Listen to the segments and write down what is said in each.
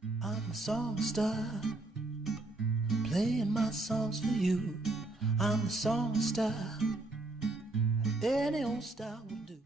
I'm a songster, playing my songs for you. I'm a songster, any old style will do.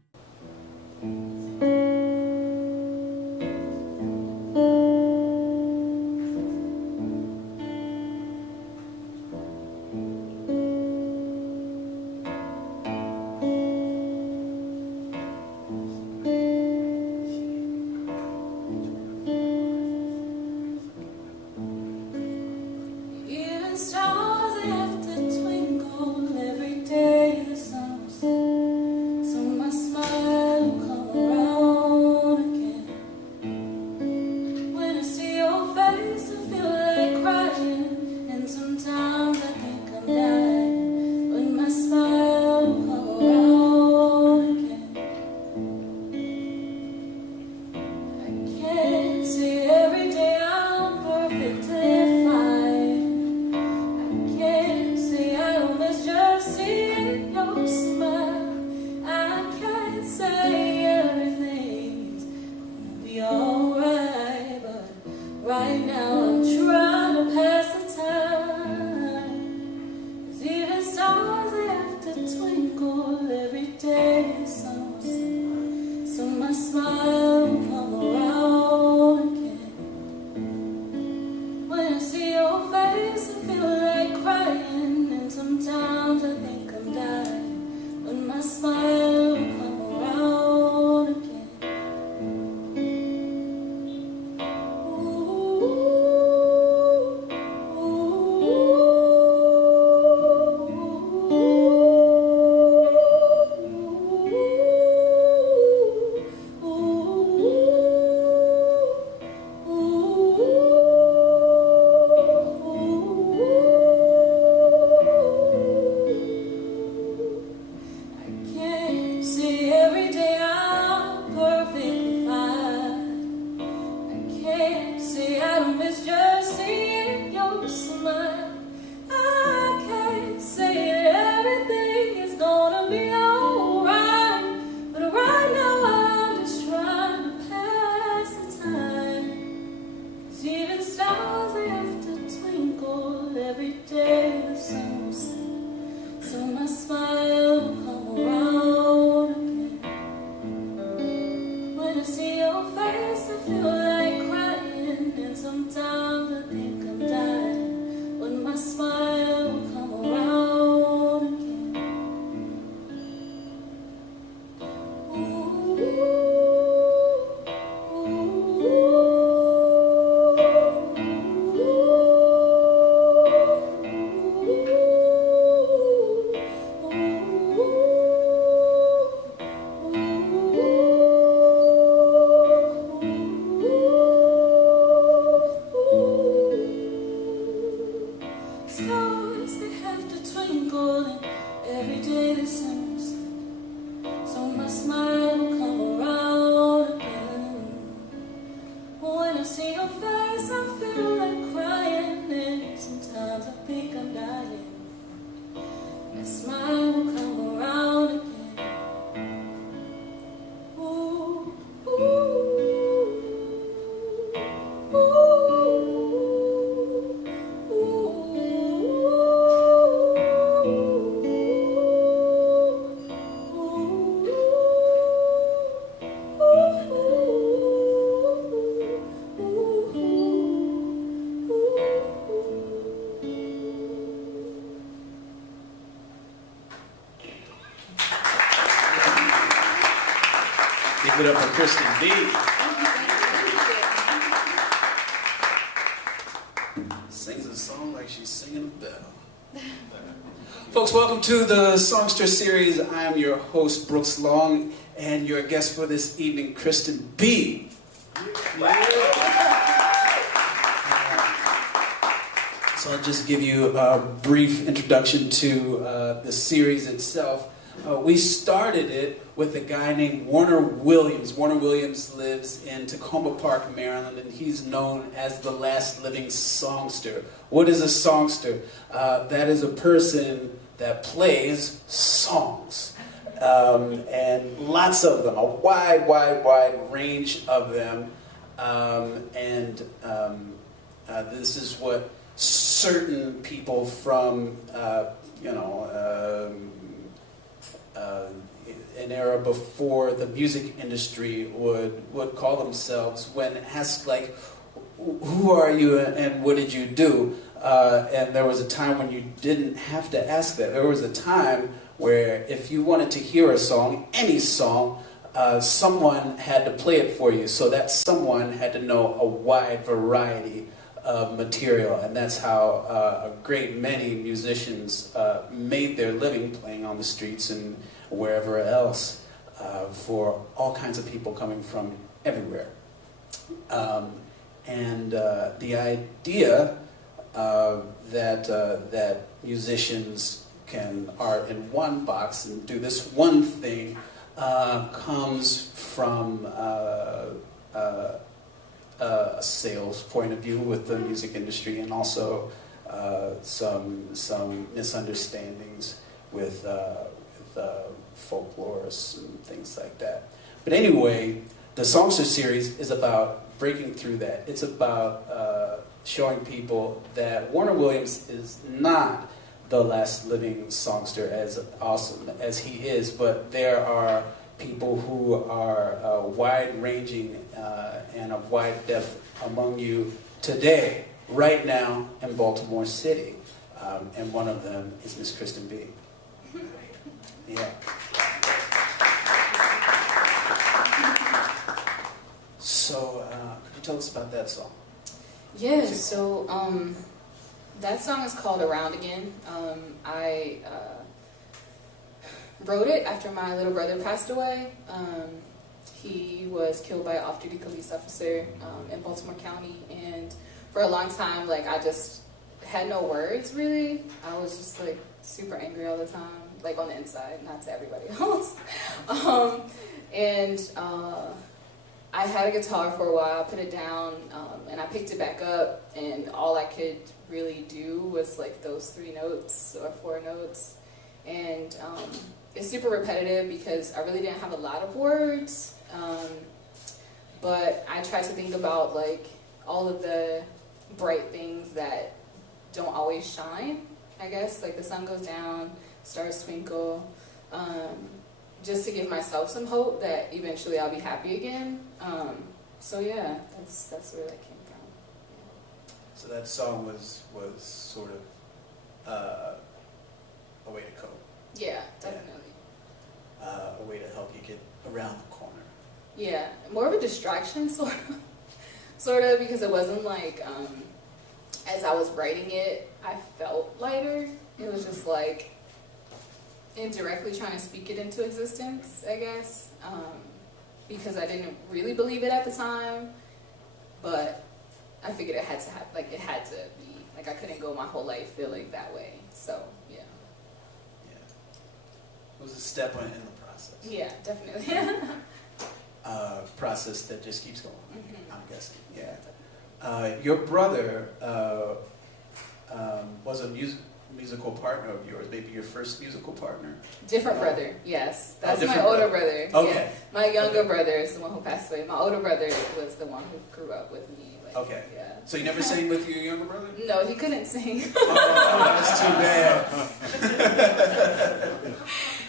Give it up for Christen B. Sings a song like she's singing a bell. Folks, welcome to the Songster series. I am your host, Brooks Long, and your guest for this evening, Christen B. So I'll just give you a brief introduction to the series itself. We started it with a guy named Warner Williams. Warner Williams lives in Tacoma Park, Maryland, and he's known as the last living songster. What is a songster? That is a person that plays songs. And lots of them, a wide range of them. This is what certain people from, an era before the music industry would call themselves when asked, like, who are you and what did you do? And there was a time when you didn't have to ask that. There was a time where if you wanted to hear a song, any song, someone had to play it for you. So that someone had to know a wide variety of material. And that's how a great many musicians made their living, playing on the streets and wherever else, for all kinds of people coming from everywhere. The idea that musicians can are in one box and do this one thing comes from a sales point of view with the music industry, and also some misunderstandings with folklorists and things like that. But anyway, the Songster series is about breaking through that. It's about showing people that Warner Williams is not the last living songster, as awesome as he is, but there are people who are wide-ranging and of wide depth among you today, right now in Baltimore City. And one of them is Miss Christen B. Yeah. So, could you tell us about that song? Yeah, so that song is called Around Again. I wrote it after my little brother passed away. He was killed by an off-duty police officer in Baltimore County, and for a long time, like, I just had no words, really. I was just, like, super angry all the time, like, on the inside, not to everybody else. I had a guitar for a while, I put it down, and I picked it back up, and all I could really do was, like, those 3 notes or 4 notes. And it's super repetitive because I really didn't have a lot of words, but I tried to think about, like, all of the bright things that don't always shine, I guess, like the sun goes down, stars twinkle, just to give myself some hope that eventually I'll be happy again. So yeah, that's where that came from. Yeah. So that song was sort of a way to cope. Yeah, definitely. A way to help you get around the corner. Yeah, more of a distraction, sort of, because it wasn't like, as I was writing it, I felt lighter. It was just like indirectly trying to speak it into existence, I guess, because I didn't really believe it at the time, but I figured it had to happen, like, it had to be, like, I couldn't go my whole life feeling that way, so, yeah. Yeah. It was a step in the process. Yeah, definitely. Process that just keeps going, I'm guessing, yeah. Definitely. Your brother was a musical partner of yours, maybe your first musical partner? Different brother, yes. That's my different older brother. brother. Okay. Yeah. My younger brother is the one who passed away. My older brother was the one who grew up with me. Like, Okay. Yeah. So you never sang with your younger brother? No, he couldn't sing. Oh, that's too bad.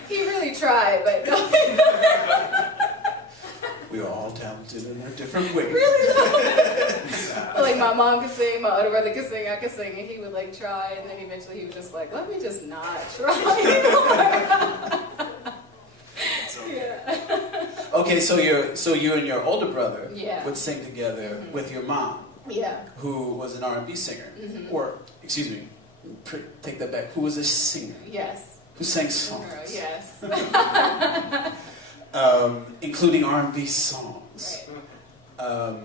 He really tried, but no. We are all talented in our different ways. Really though. Like, my mom could sing, my older brother could sing, I could sing, and he would, like, try, and then eventually he was just like, let me just not try anymore. Yeah. Okay, so you and your older brother Yeah. would sing together with your mom, Yeah. who was an R&B singer, or excuse me, take that back. Who was a singer? Yes. Who sang songs? Yes. Including R&B songs. Right.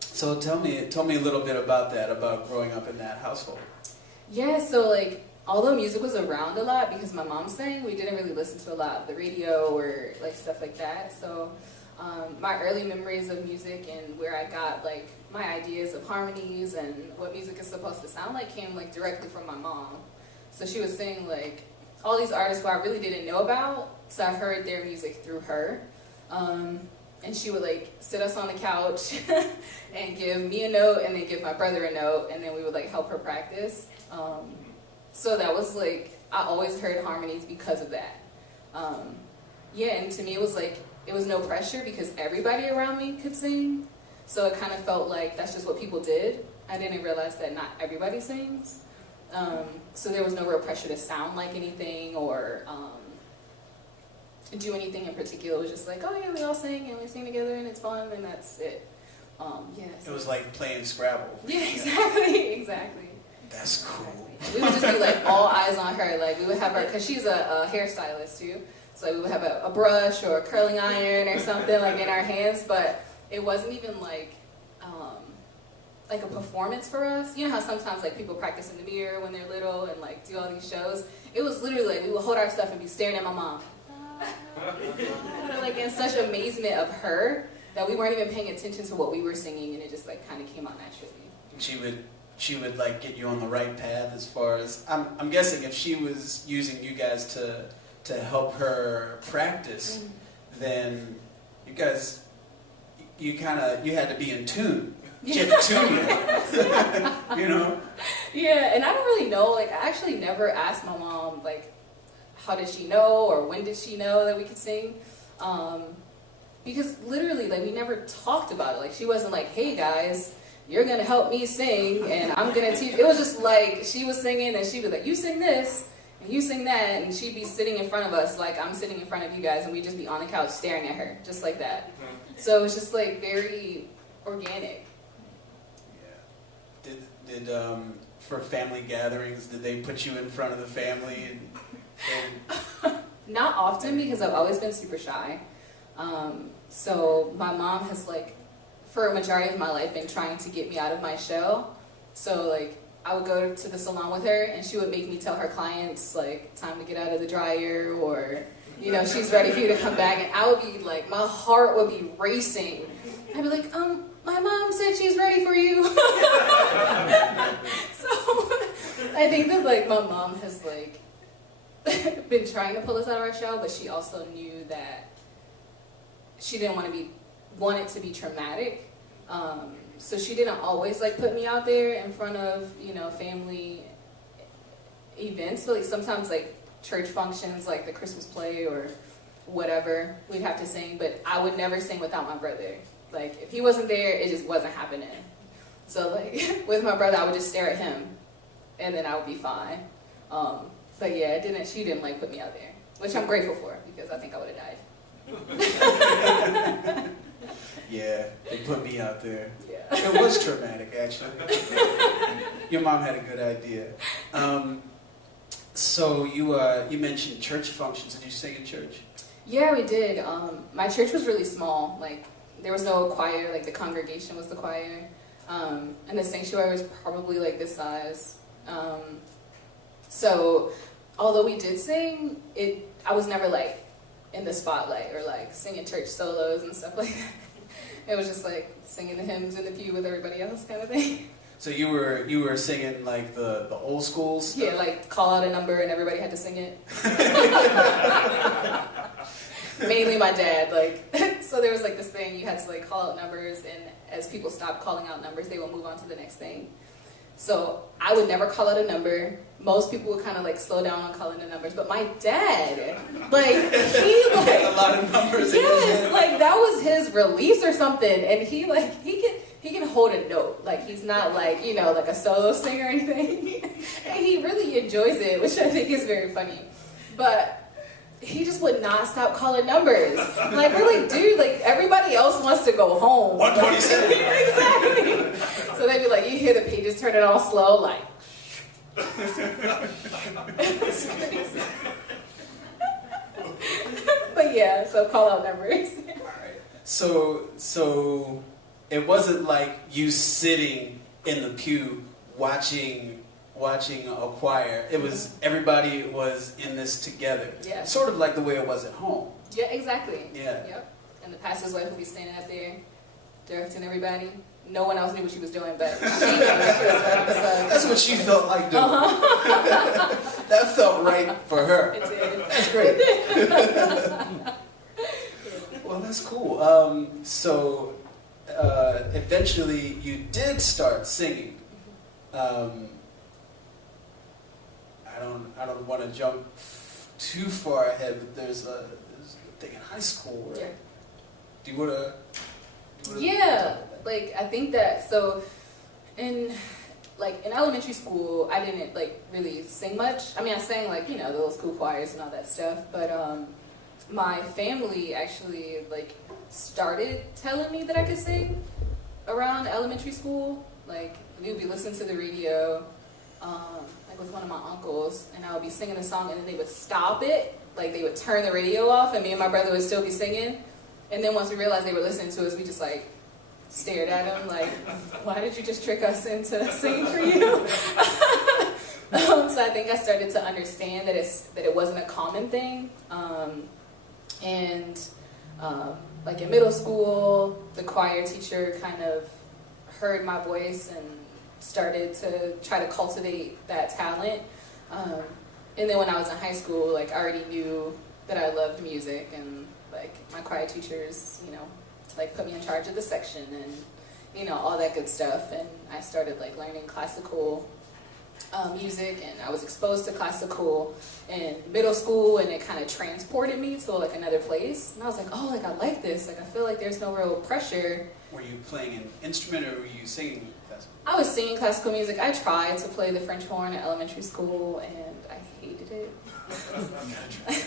So tell me a little bit about that, about growing up in that household. Yeah, so, like, although music was around a lot because my mom sang, we didn't really listen to a lot of the radio or, like, stuff like that. So my early memories of music and where I got, like, my ideas of harmonies and what music is supposed to sound like came, like, directly from my mom. So she was singing, like, all these artists who I really didn't know about, so I heard their music through her. And she would like sit us on the couch and give me a note and then give my brother a note, and then we would like help her practice. So that was like, I always heard harmonies because of that. Yeah, and to me it was like, it was no pressure because everybody around me could sing. So it kind of felt like that's just what people did. I didn't realize that not everybody sings. So there was no real pressure to sound like anything or do anything in particular. It was just like, oh yeah, we all sing and we sing together and it's fun and that's it. Yeah, so it was like playing Scrabble. Yeah, exactly. That's cool. We would just be like all eyes on her. Like we would have her, because she's a hairstylist too. So we would have a brush or a curling iron or something like in our hands, but it wasn't even like a performance for us. You know how sometimes like people practice in the mirror when they're little and like do all these shows? It was literally like we would hold our stuff and be staring at my mom. Like in such amazement of her that we weren't even paying attention to what we were singing, and it just like kind of came out naturally. She would like get you on the right path as far as I'm guessing if she was using you guys to help her practice, then you guys you had to be in tune. You had to tune you. You know? Yeah, and I don't really know, like I actually never asked my mom like how did she know or when did she know that we could sing? Because literally like we never talked about it. Like she wasn't like, hey guys, you're gonna help me sing and I'm gonna teach. It was just like she was singing and she'd be like, you sing this and you sing that, and she'd be sitting in front of us like I'm sitting in front of you guys, and we'd just be on the couch staring at her just like that. So it was just like very organic. Yeah. Did for family gatherings, did they put you in front of the family and Not often, because I've always been super shy. So my mom has like for a majority of my life been trying to get me out of my shell. So like I would go to the salon with her and she would make me tell her clients like time to get out of the dryer, or you know, she's ready for you to come back, and I would be like, my heart would be racing. I'd be like, my mom said she's ready for you. So I think that like my mom has like been trying to pull us out of our shell, but she also knew that she didn't want it to be traumatic. So she didn't always like put me out there in front of, you know, family events. So like sometimes like church functions, like the Christmas play or whatever, we'd have to sing, but I would never sing without my brother. Like if he wasn't there, it just wasn't happening. So like with my brother, I would just stare at him and then I would be fine. But yeah, she didn't like put me out there, which I'm grateful for, because I think I would have died. Yeah, they put me out there. Yeah. It was traumatic, actually. Your mom had a good idea. So you mentioned church functions. Did you sing in church? Yeah, we did. My church was really small. Like there was no choir. Like the congregation was the choir, and the sanctuary was probably like this size. So although we did sing, I was never like in the spotlight or like singing church solos and stuff like that. It was just like singing the hymns in the pew with everybody else kind of thing. So you were singing like the old school stuff? Yeah, like call out a number and everybody had to sing it. Mainly my dad, like, so there was like this thing, you had to like call out numbers, and as people stopped calling out numbers, they would move on to the next thing. So I would never call out a number. Most people would kind of like slow down on calling the numbers, but my dad, like, he like a lot of numbers. Yes, like that was his release or something, and he can hold a note. Like he's not like, you know, like a solo singer or anything. And he really enjoys it, which I think is very funny. But he just would not stop calling numbers. Like we're like, dude, like everybody else wants to go home. 127. Exactly. So they'd be like, you hear the pages turning all slow, like. But yeah, so call out numbers. So it wasn't like you sitting in the pew watching a choir. It was everybody was in this together. Yeah. Sort of like the way it was at home. Yeah, exactly. Yeah. Yep. And the pastor's wife would be standing up there, directing everybody. No one else knew what she was doing, but she knew what she was doing. So. That's what she felt like doing. That felt right for her. It did. That's great. Well, that's cool. eventually you did start singing. I don't want to jump too far ahead, but there's a thing in high school where, do you want to? Yeah, like I think that so in elementary school I didn't like really sing much. I mean, I sang like, you know, the little school choirs and all that stuff, but my family actually like started telling me that I could sing around elementary school. Like we would be listening to the radio like with one of my uncles, and I would be singing a song and then they would stop it, like they would turn the radio off and me and my brother would still be singing. And then once we realized they were listening to us, we just like stared at them like, why did you just trick us into singing for you? So I think I started to understand that it wasn't a common thing. Like in middle school, the choir teacher kind of heard my voice and started to try to cultivate that talent. And then when I was in high school, like I already knew that I loved music, and like my choir teachers, you know, like put me in charge of the section and, you know, all that good stuff. And I started like learning classical music, and I was exposed to classical in middle school, and it kind of transported me to like another place. And I was like, oh, like I like this. Like I feel like there's no real pressure. Were you playing an instrument or were you singing classical? I was singing classical music. I tried to play the French horn at elementary school, and I hated it.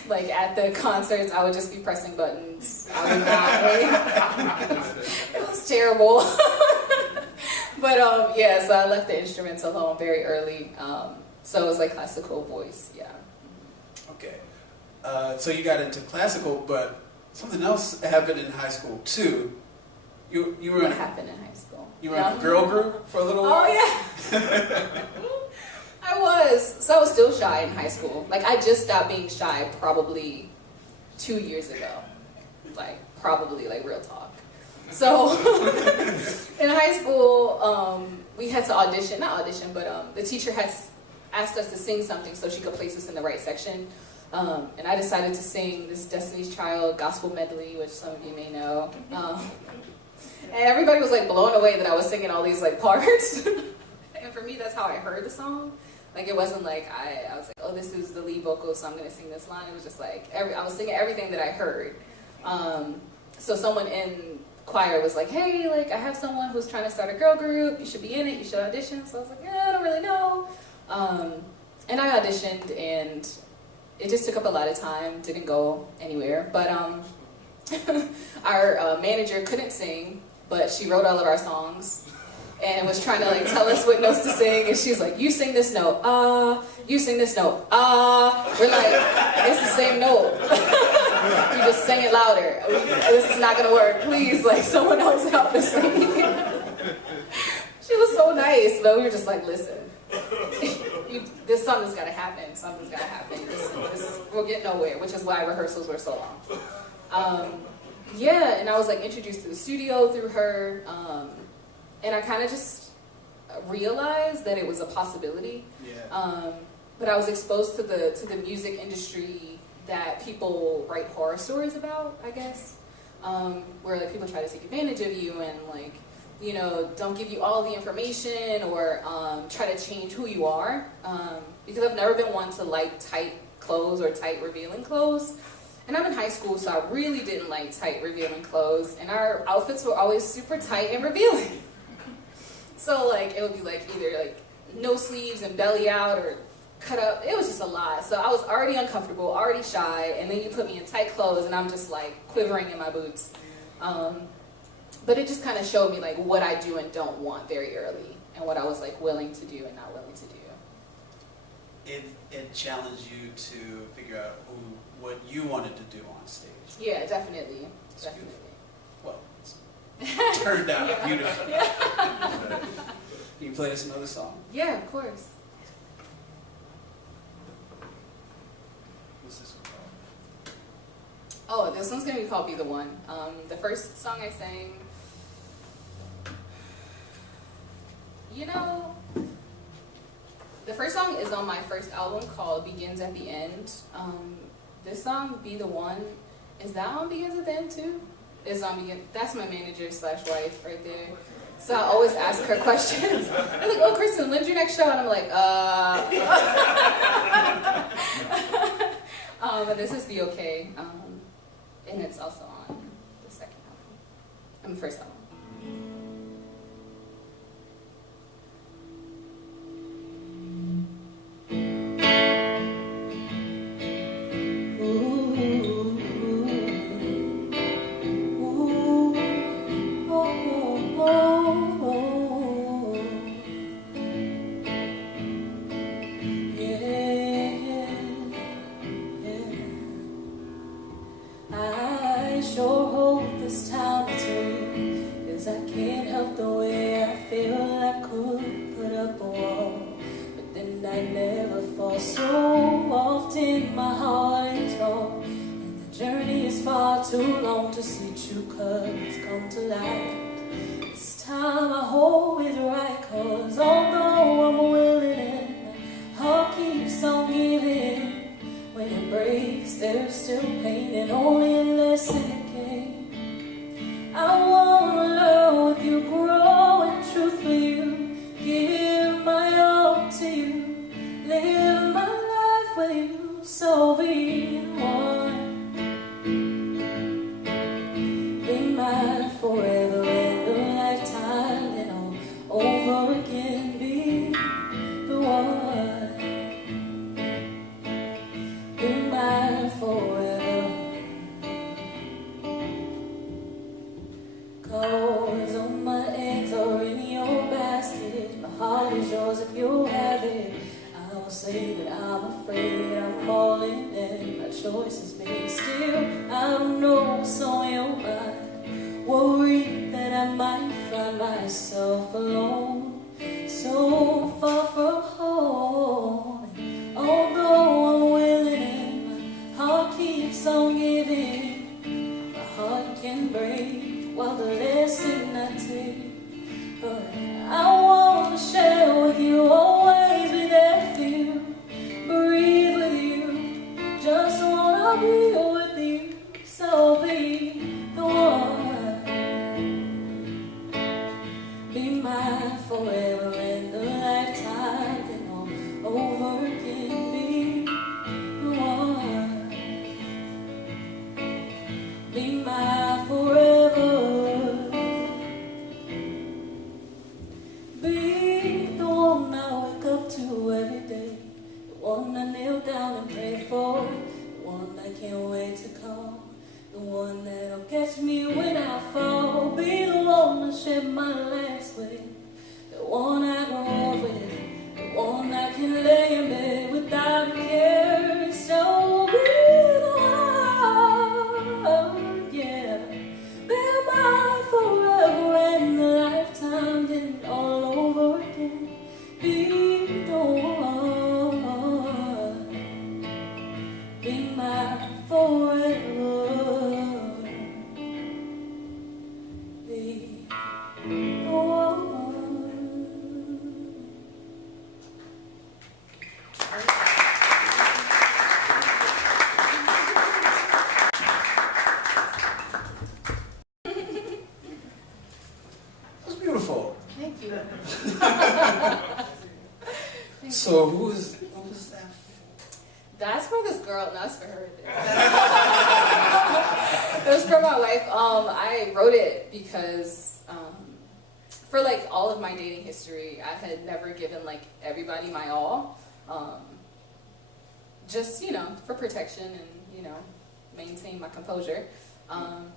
Like at the concerts, I would just be pressing buttons. I would not it was terrible. But yeah, so I left the instruments alone very early. So it was like classical voice, yeah. Okay. So you got into classical, but something else happened in high school too. You were What happened in high school? You were in a girl group for a little while? Oh yeah. I was. So I was still shy in high school. Like I just stopped being shy probably 2 years ago. Like probably like real talk. So in high school, we had to audition, not audition, but the teacher had asked us to sing something so she could place us in the right section. And I decided to sing this Destiny's Child gospel medley, which some of you may know. And everybody was like blown away that I was singing all these like parts. And for me, that's how I heard the song. Like it wasn't like I was like, oh, this is the lead vocal, so I'm gonna sing this line. It was just like I was singing everything that I heard. So someone in choir was like, hey, like I have someone who's trying to start a girl group. You should be in it. You should audition. So I was like, yeah, I don't really know. And I auditioned, and it just took up a lot of time. Didn't go anywhere. But our manager couldn't sing, but she wrote all of our songs and was trying to like tell us what notes to sing. And she's like, you sing this note, you sing this note, We're like, it's the same note. You just sing it louder. This is not gonna work. Please, like someone else help us sing. She was so nice, but we were just like, listen, this something's gotta happen. Something's gotta happen. We'll get nowhere, which is why rehearsals were so long. Yeah, and I was like introduced to the studio through her, and I kind of just realized that it was a possibility. Yeah. But I was exposed to the music industry that people write horror stories about, I guess, where like people try to take advantage of you and like, you know, don't give you all the information or try to change who you are. Because I've never been one to like tight clothes or tight revealing clothes. And I'm in high school, so I really didn't like tight revealing clothes. And our outfits were always super tight and revealing. So like it would be like either like no sleeves and belly out or cut up. It was just a lot. So I was already uncomfortable, already shy, and then you put me in tight clothes and I'm just like quivering in my boots. But it just kind of showed me like what I do and don't want very early, and what I was like willing to do and not willing to do. It challenged you to figure out what you wanted to do on stage. Yeah, definitely. Definitely. Well, it's turned out beautifully. Yeah. Can you play us another song? Yeah, of course. What's this one called? Oh, this one's going to be called Be the One. The first song I sang, you know, the first song is on my first album called Begins at the End. This song, Be the One, is that on Begins at the End too? It's on Begin. That's my manager / wife right there. So I always ask her questions. They're like, oh, Christen, when's your next show? And I'm like, and this is Be Okay. And it's also on the second album. First album. So who was that for? That's for this girl. No, that's for her. It was for my wife. I wrote it because for like all of my dating history, I had never given like everybody my all. Just, you know, for protection and, you know, maintain my composure.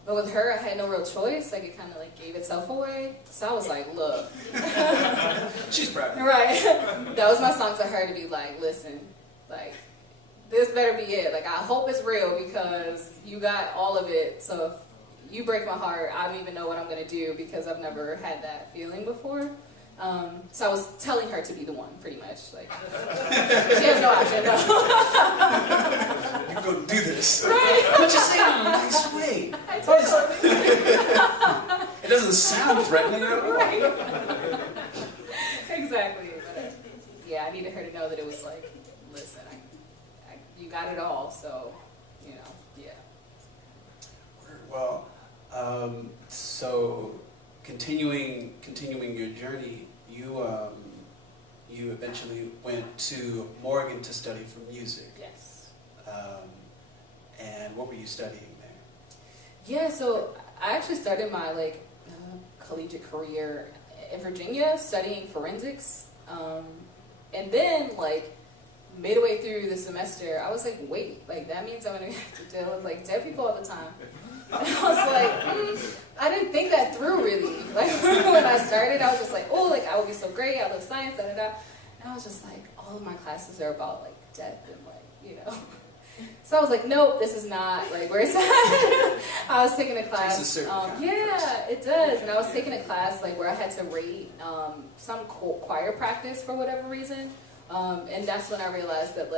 But with her, I had no real choice. Like, it kind of like gave itself away. So I was like, look. She's proud. Right. That was my song to her, to be like, listen, like, this better be it. Like, I hope it's real because you got all of it. So if you break my heart, I don't even know what I'm going to do because I've never had that feeling before. So I was telling her to be the one, pretty much. Like, she has no option, no. You go do this. Right. But you say it in a nice way. It doesn't sound threatening at all. Right. Exactly. But, yeah, I needed her to know that it was like, listen, you got it all, so, you know, yeah. Well, so continuing to Morgan to study for music. Yes. And what were you studying there? Yeah, so I actually started my collegiate career in Virginia studying forensics. And then midway through the semester, I was like, wait, that means I'm gonna have to deal with dead people all the time. And I was like, I didn't think that through really. When I started, I was just like, oh, I would be so great. I love science, da da da. And I was just like, all of my classes are about death and So I was like, nope, this is not where it's at. I was taking a class. Yeah, it does. And I was taking a class where I had to rate some choir practice for whatever reason. And that's when I realized that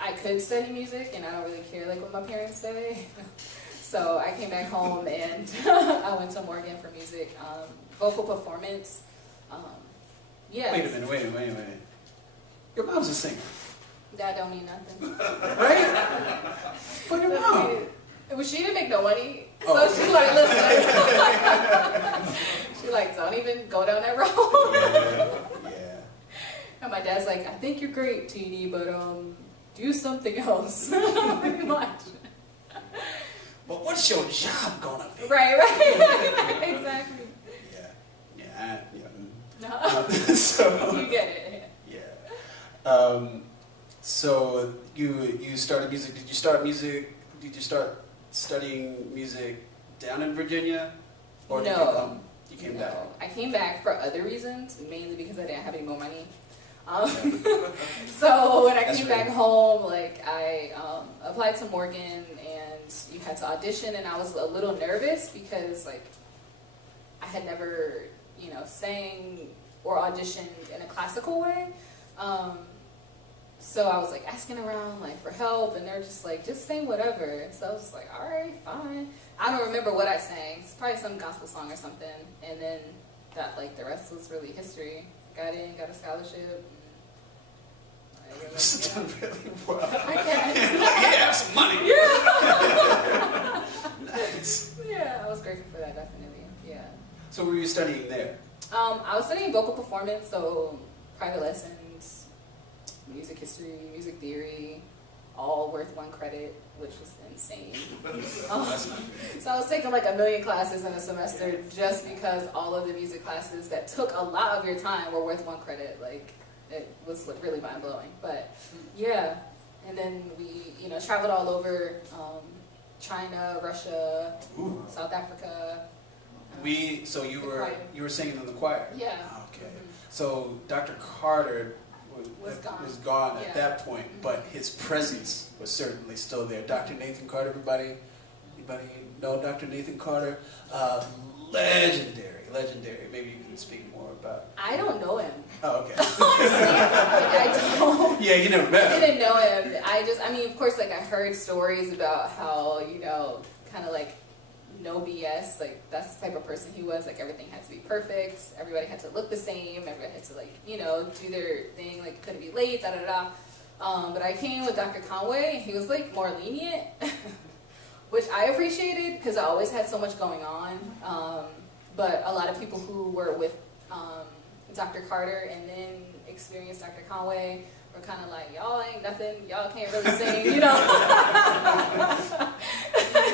I could study music and I don't really care what my parents say. So I came back home and I went to Morgan for music, vocal performance. Yeah. Wait a minute. Your mom's a singer. That don't mean nothing. Right? But your mom. Well, she didn't make no money. Oh, so okay. She's listen. She don't even go down that road. Yeah. And my dad's like, I think you're great, Teenie, but do something else. Pretty much. But what's your job gonna be? Right. Exactly. Yeah. No. So You get it. Yeah. So you started music. Did you start studying music down in Virginia, or did you came back? I came back for other reasons, mainly because I didn't have any more money. So when I came back home, I applied to Morgan, and you had to audition, and I was a little nervous because I had never sang or auditioned in a classical way. So I was asking around for help, and they're just just sing whatever. So I was just all right, fine. I don't remember what I sang. It's probably some gospel song or something. And then that the rest was really history. Got in, got a scholarship. This is done really well. I guess. Yeah, some money. Yeah. Nice. Yeah, I was grateful for that, definitely. Yeah. So what were you studying there? I was studying vocal performance, so private lessons, music history, music theory, all worth 1 credit, which was insane. So I was taking 1 million classes in a semester just because all of the music classes that took a lot of your time were worth 1 credit. It was really mind-blowing. But yeah, and then we traveled all over China, Russia, South Africa. So you were singing in the choir? Yeah. Okay. So Dr. Carter was gone at Yeah. that point, but his presence was certainly still there. Dr. Nathan Carter, anybody know Dr. Nathan Carter? Legendary. Maybe you can speak more about. I don't know him. Oh, okay. I don't. Yeah, you never met him. I didn't know him. Of course, I heard stories about how, kind of no BS, that's the type of person he was, everything had to be perfect, everybody had to look the same, everybody had to, do their thing, couldn't be late, but I came with Dr. Conway, and he was, more lenient, which I appreciated, because I always had so much going on, but a lot of people who were with Dr. Carter and then experienced Dr. Conway were kind of y'all ain't nothing, y'all can't really sing,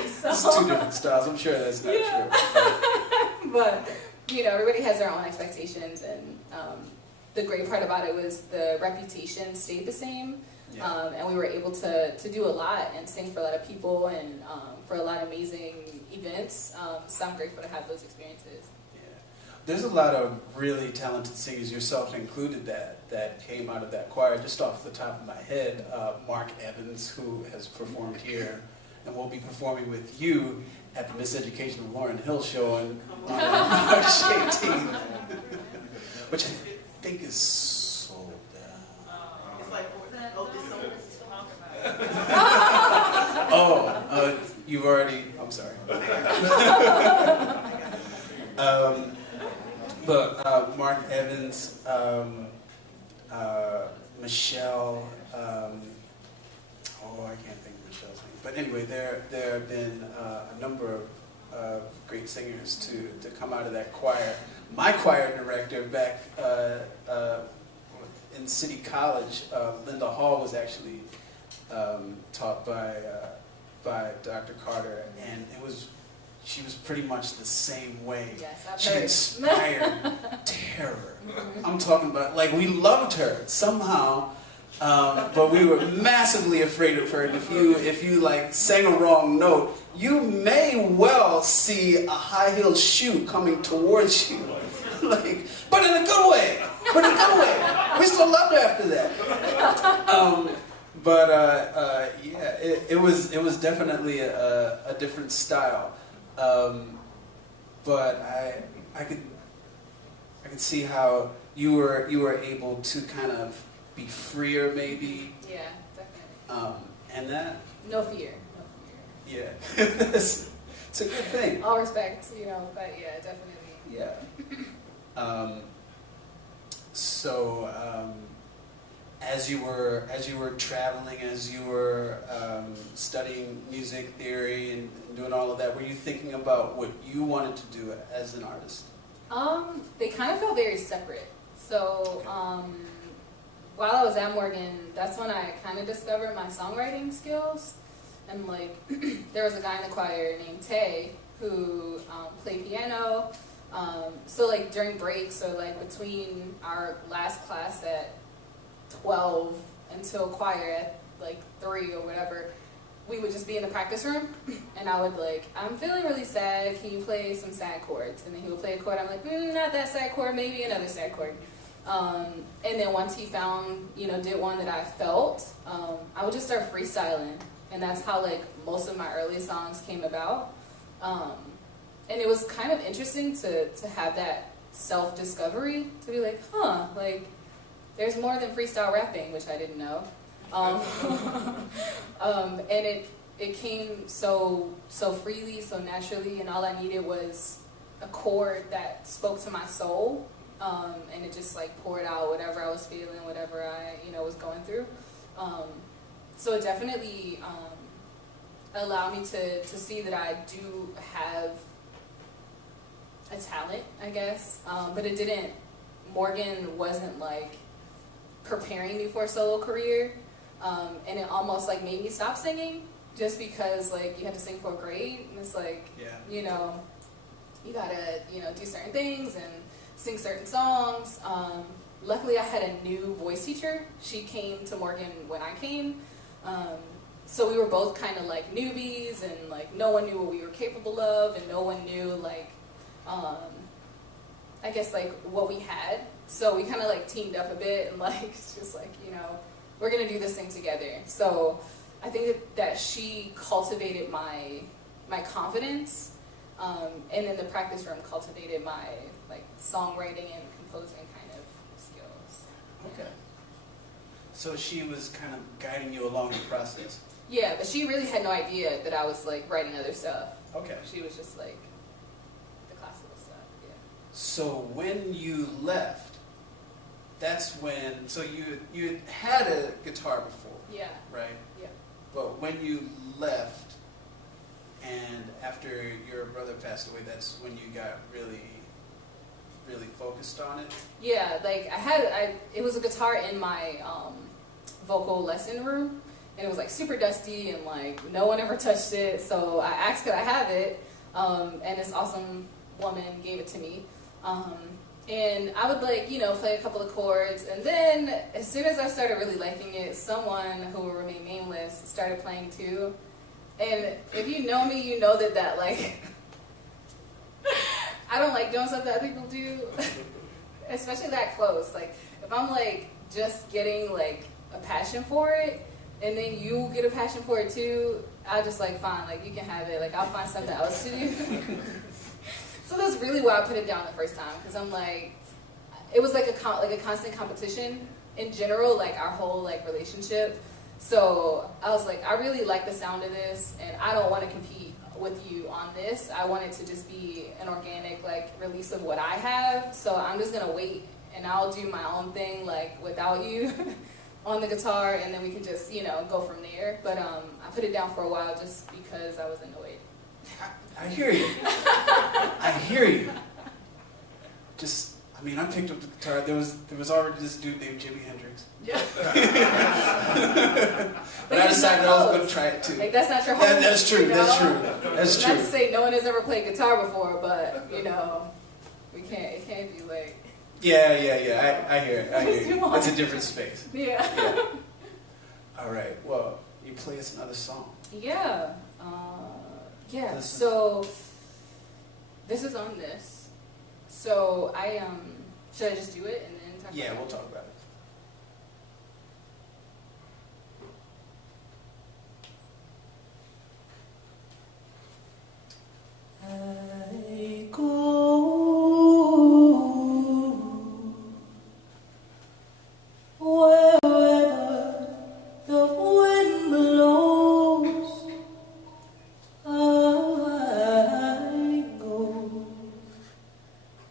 So, It's 2 different styles. I'm sure that's not true. But, everybody has their own expectations, and the great part about it was the reputation stayed the same, and we were able to do a lot and sing for a lot of people and for a lot of amazing events, so I'm grateful to have those experiences. There's a lot of really talented singers, yourself included, that came out of that choir. Just off the top of my head, Mark Evans, who has performed here and will be performing with you at the Miseducation of Lauryn Hill show on March 18th, which I think is sold out. It's you've already, I'm sorry. But Mark Evans, Michelle, I can't think of Michelle's name. But anyway, there have been a number of great singers to come out of that choir. My choir director back in City College, Linda Hall was actually taught by Dr. Carter, and she was pretty much the same way. Yes, I've she heard. inspired terror. I'm talking about, like, we loved her somehow, but we were massively afraid of her. And if you like sang a wrong note, you may well see a high-heeled shoe coming towards you, like, but in a good way. But in a good way. We still loved her after that. Yeah, it was definitely a different style. But I could see how you were able to kind of be freer, maybe. Yeah, definitely. And that. No fear. Yeah, it's a good thing. All respect, but yeah, definitely. Yeah. So, as you were traveling, as you were studying music theory and doing all of that, were you thinking about what you wanted to do as an artist? They kind of felt very separate. So, while I was at Morgan, that's when I kind of discovered my songwriting skills. And like, there was a guy in the choir named Tay who played piano. So like during breaks, or like between our last class at 12 until choir at like 3 or whatever, we would just be in the practice room, and I would like, I'm feeling really sad, can you play some sad chords? And then he would play a chord, I'm like, not that sad chord, maybe another sad chord. And then once he found, did one that I felt, I would just start freestyling. And that's how like most of my early songs came about. And it was kind of interesting to have that self-discovery, to be like, like there's more than freestyle rapping, which I didn't know. And it came so freely, so naturally, and all I needed was a chord that spoke to my soul, and it just like poured out whatever I was feeling, whatever I was going through. So it definitely allowed me to see that I do have a talent, I guess, but it didn't. Morgan wasn't like preparing me for a solo career, and it almost like made me stop singing, just because like you had to sing for a grade, and it's like, you gotta do certain things and sing certain songs. Luckily I had a new voice teacher. She came to Morgan when I came, so we were both kind of like newbies, and like no one knew what we were capable of, and no one knew like I guess like what we had. So we kind of like teamed up a bit, and like just like we're gonna do this thing together. So I think that she cultivated my confidence, and then the practice room cultivated my like songwriting and composing kind of skills. Okay. So she was kind of guiding you along the process. Yeah, but she really had no idea that I was like writing other stuff. Okay. She was just like the classical stuff. Yeah. So when you left, that's when, so you had a guitar before. Yeah. Right? Yeah. But when you left, and after your brother passed away, that's when you got really focused on it? Yeah, like it was a guitar in my vocal lesson room, and it was like super dusty, and like no one ever touched it, so I asked could I have it, and this awesome woman gave it to me. And I would like, play a couple of chords, and then as soon as I started really liking it, someone who will remain nameless started playing too. And if you know me, you know that like, I don't like doing stuff that other people do, especially that close. Like, if I'm like just getting like a passion for it, and then you get a passion for it too, I'll just like, fine, like you can have it, like I'll find something else to do. So that's really why I put it down the first time, because I'm like, it was like a constant competition in general, like our whole like relationship. So I was like, I really like the sound of this, and I don't want to compete with you on this. I want it to just be an organic like release of what I have. So I'm just gonna wait, and I'll do my own thing like without you on the guitar, and then we can just go from there. But I put it down for a while just because I was annoyed. I hear you. I hear you. Just, I mean, I picked up the guitar. There was already this dude named Jimi Hendrix. Yeah. But I decided I was going to try it too. Like, that's not your home. That's true. You know? That's true. That's true. Not to say no one has ever played guitar before, but you know, it can't be like. Yeah. I hear it. It's a different space. Yeah. All right. Well, you play us another song. Yeah. So this is on this. So should I just do it and then talk about it? Yeah, we'll talk about it. I go wherever the wind blows. I go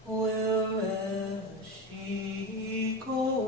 wherever she goes.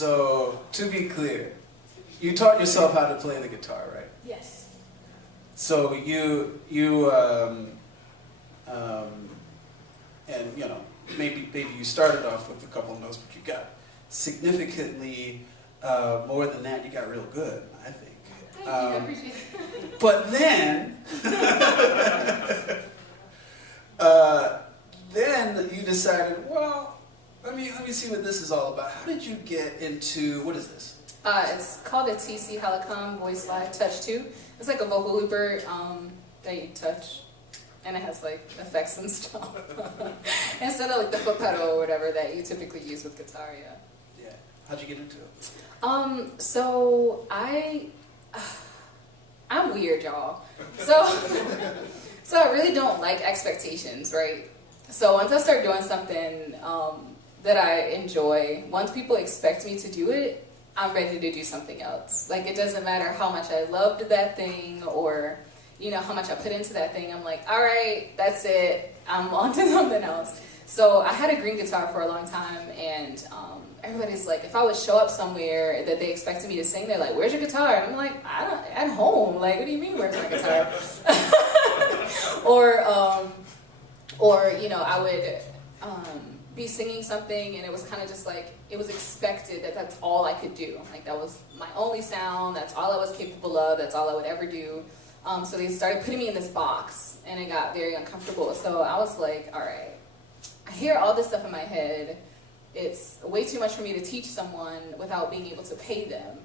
So, to be clear, you taught yourself how to play the guitar, right? Yes. So and you know, maybe you started off with a couple of notes, but you got significantly more than that. You got real good, I think. Thank you, I appreciate it. But then, then you decided, well, let me see what this is all about. How did you get into, what is this? It's called a TC Helicom Voice Live Touch 2. It's like a vocal looper that you touch, and it has like effects and stuff. Instead of like the foot pedal or whatever that you typically use with guitar, yeah. Yeah. How'd you get into it? So I'm weird, y'all. So I really don't like expectations, right? So once I start doing something that I enjoy, once people expect me to do it, I'm ready to do something else. Like, it doesn't matter how much I loved that thing or, you know, how much I put into that thing. I'm like, all right, that's it. I'm on to something else. So I had a green guitar for a long time, and everybody's like, if I would show up somewhere that they expected me to sing, they're like, where's your guitar? And I'm like, at home. Like, what do you mean, where's my guitar? Or, you know, I would be singing something, and it was kind of just like, it was expected that that's all I could do. Like, that was my only sound, that's all I was capable of, that's all I would ever do. So they started putting me in this box, and it got very uncomfortable. So I was like, all right, I hear all this stuff in my head. It's way too much for me to teach someone without being able to pay them.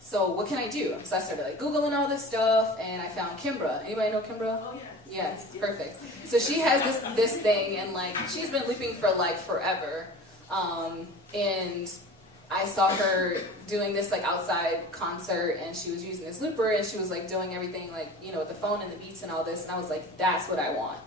So what can I do? So I started like Googling all this stuff, and I found Kimbra. Anybody know Kimbra? Oh, yeah. Yes, perfect. So she has this thing, and like she's been looping for like forever. And I saw her doing this like outside concert, and she was using this looper, and she was like doing everything like, you know, with the phone and the beats and all this, and I was like, that's what I want.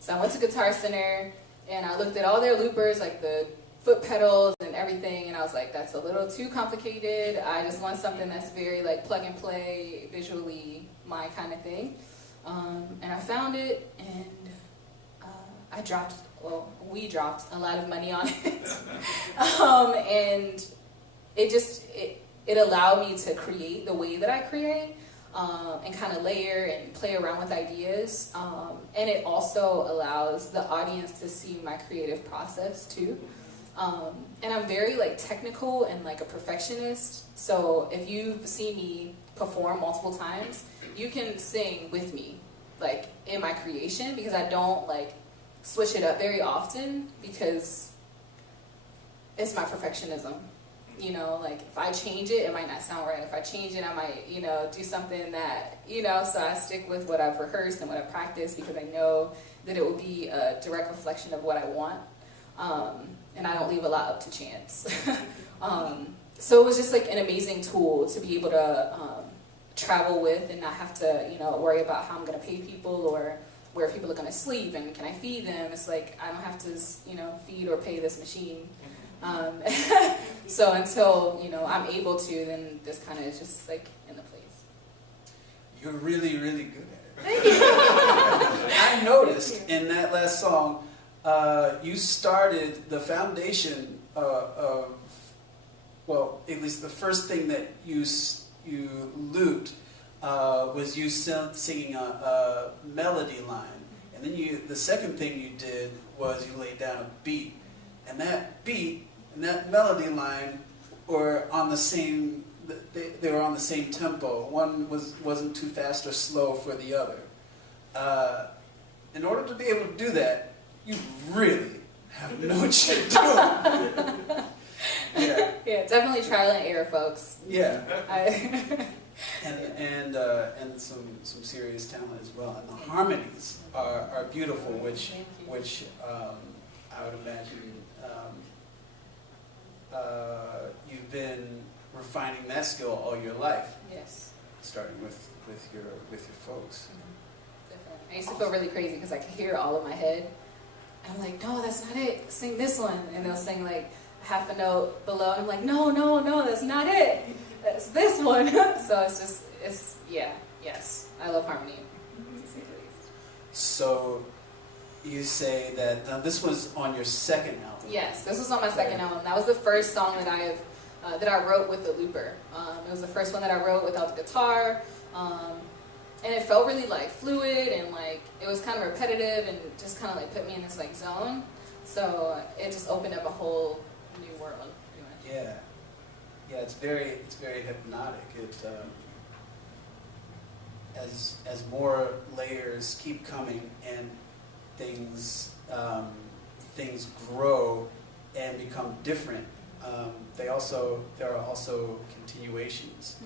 So I went to Guitar Center, and I looked at all their loopers, like the foot pedals and everything, and I was like, that's a little too complicated. I just want something that's very like plug and play, visually my kind of thing. And I found it, and we dropped a lot of money on it. And it allowed me to create the way that I create, and kind of layer and play around with ideas. And it also allows the audience to see my creative process too. And I'm very like technical and like a perfectionist. So if you've seen me perform multiple times, you can sing with me, like in my creation, because I don't like switch it up very often, because it's my perfectionism. You know, like if I change it, it might not sound right. If I change it, I might, you know, do something that, you know, so I stick with what I've rehearsed and what I've practiced, because I know that it will be a direct reflection of what I want. And I don't leave a lot up to chance. So it was just like an amazing tool to be able to travel with and not have to, you know, worry about how I'm going to pay people or where people are going to sleep and can I feed them. It's like I don't have to, you know, feed or pay this machine. So until, you know, I'm able to, then this kind of is just like in the place. You're really, really good at it. Thank you. I noticed in that last song, you started the foundation of, well, at least the first thing that you looped was you singing a melody line, and then the second thing you did was you laid down a beat, and that beat and that melody line were on the same. They were on the same tempo. One wasn't too fast or slow for the other. In order to be able to do that, you really have no shit doing. Yeah. Yeah, definitely trial and error, folks. Yeah. And some serious talent as well. And the harmonies are beautiful, which I would imagine you've been refining that skill all your life. Yes. Starting with your folks. Definitely. I used to feel really crazy because I could hear it all in my head. I'm like, no, that's not it. Sing this one. And they'll sing like half a note below. And I'm like, no, that's not it. That's this one. So yes. I love harmony. So you say that now this was on your second album. Yes, this was on my second album. That was the first song that I wrote with the looper. It was the first one that I wrote without the guitar. And it felt really like fluid and like it was kind of repetitive and just kind of like put me in this like zone. So it just opened up a whole new world. Yeah, it's very hypnotic. as more layers keep coming and things grow and become different, there are also continuations.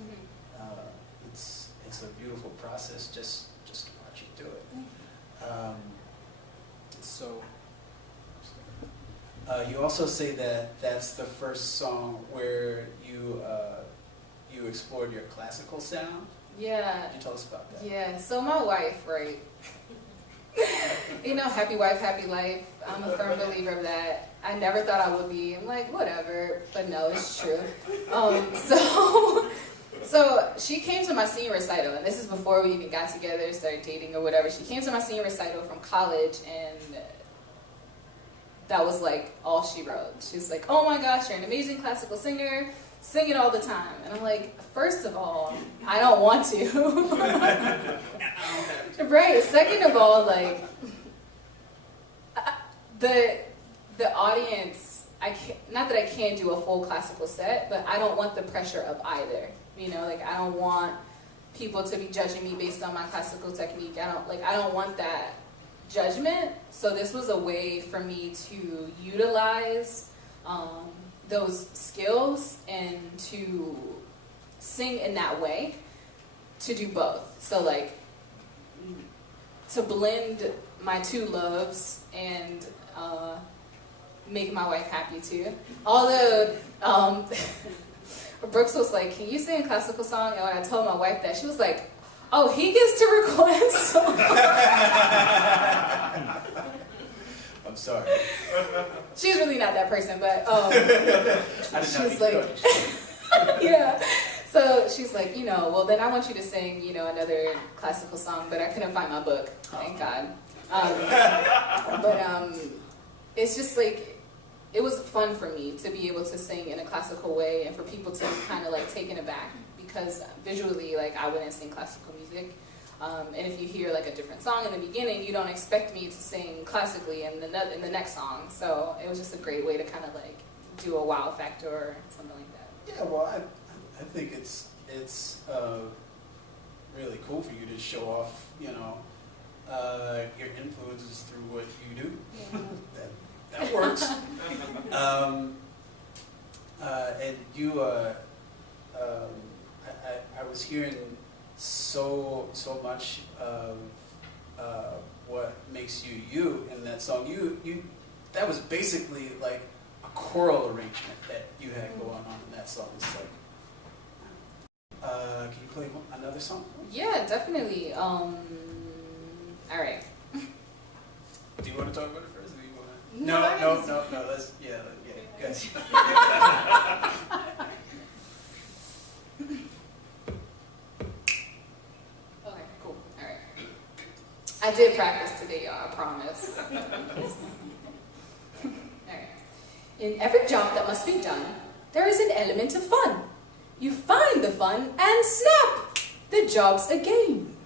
It's a beautiful process just to watch you do it. You also say that that's the first song where you explored your classical sound. Yeah. Can you tell us about that? Yeah. So my wife, right? You know, happy wife, happy life. I'm a firm believer of that. I never thought I would be. I'm like, whatever, but no, it's true. So she came to my senior recital, and this is before we even got together, started dating or whatever. She came to my senior recital from college, and that was like all she wrote. She's like, oh my gosh, you're an amazing classical singer, sing it all the time. And I'm like, first of all, I don't want to. Right. Second of all, like, the audience, not that I can't do a full classical set, but I don't want the pressure of either. You know, like, I don't want people to be judging me based on my classical technique. I don't want that judgment. So this was a way for me to utilize those skills and to sing in that way, to do both. So like, to blend my two loves and make my wife happy too. Although Brooks was like, can you sing a classical song? And when I told my wife that, she was like, oh, he gets to request songs. I'm sorry. She's really not that person, but she was like, yeah. So she's like, you know, well then I want you to sing, you know, another classical song, but I couldn't find my book, thank God. It's just like, it was fun for me to be able to sing in a classical way and for people to be kind of like taken aback, because visually, like, I wouldn't sing classical music. And if you hear like a different song in the beginning, you don't expect me to sing classically in the next song. So it was just a great way to kind of like do a wow factor or something like that. Yeah, well, I think it's really cool for you to show off, you know, your influences through what you do. Yeah. that works. And you, I was hearing so much of what makes you you in that song. You that was basically like a choral arrangement that you had going on in that song. It's like, can you play another song? Yeah, definitely. All right. Do you want to talk about it first, or do you want to? No. Let's good. Okay, cool. All right. I did practice today, y'all. I promise. All right. In every job that must be done, there is an element of fun. You find the fun and snap! The job's a game.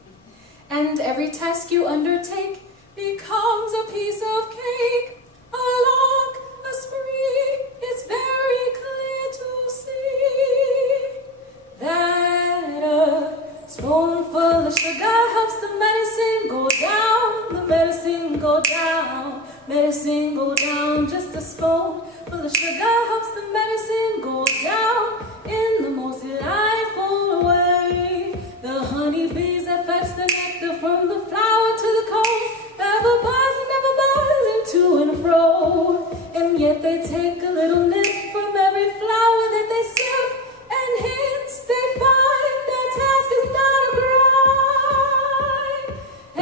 And every task you undertake becomes a piece of cake. A lark, a spree, it's very clear to see that a spoonful of sugar helps the medicine go down. The medicine go down, medicine go down. Just a spoonful of sugar helps the medicine go down in the most delightful way. The honeybees that fetch the nectar from the flower to the comb never buzz to and fro, and yet they take a little nip from every flower that they sip, and hence they find their task is not a grind.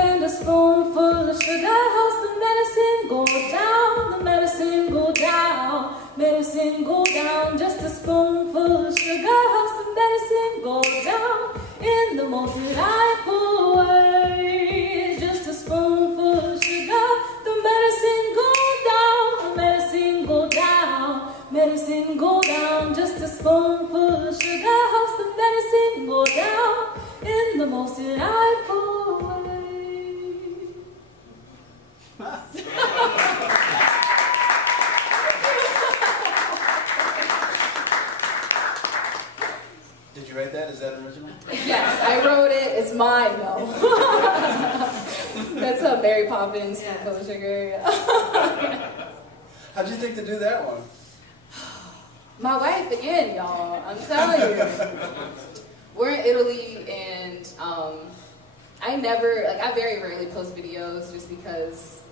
And a spoonful of sugar helps the medicine go down, the medicine go down, medicine go down. Just a spoonful of sugar helps the medicine go down in the most delightful way. Just a spoonful of sugar, the medicine go down, the medicine go down, medicine go down. Just a spoonful of sugar helps the medicine go down in the most delightful way. Did you write that? Is that original? Yes, I wrote it. It's mine, though. That's a Mary Poppins, Full of Sugar. How'd you think to do that one? My wife, again, y'all. I'm telling you. We're in Italy, and I very rarely post videos just because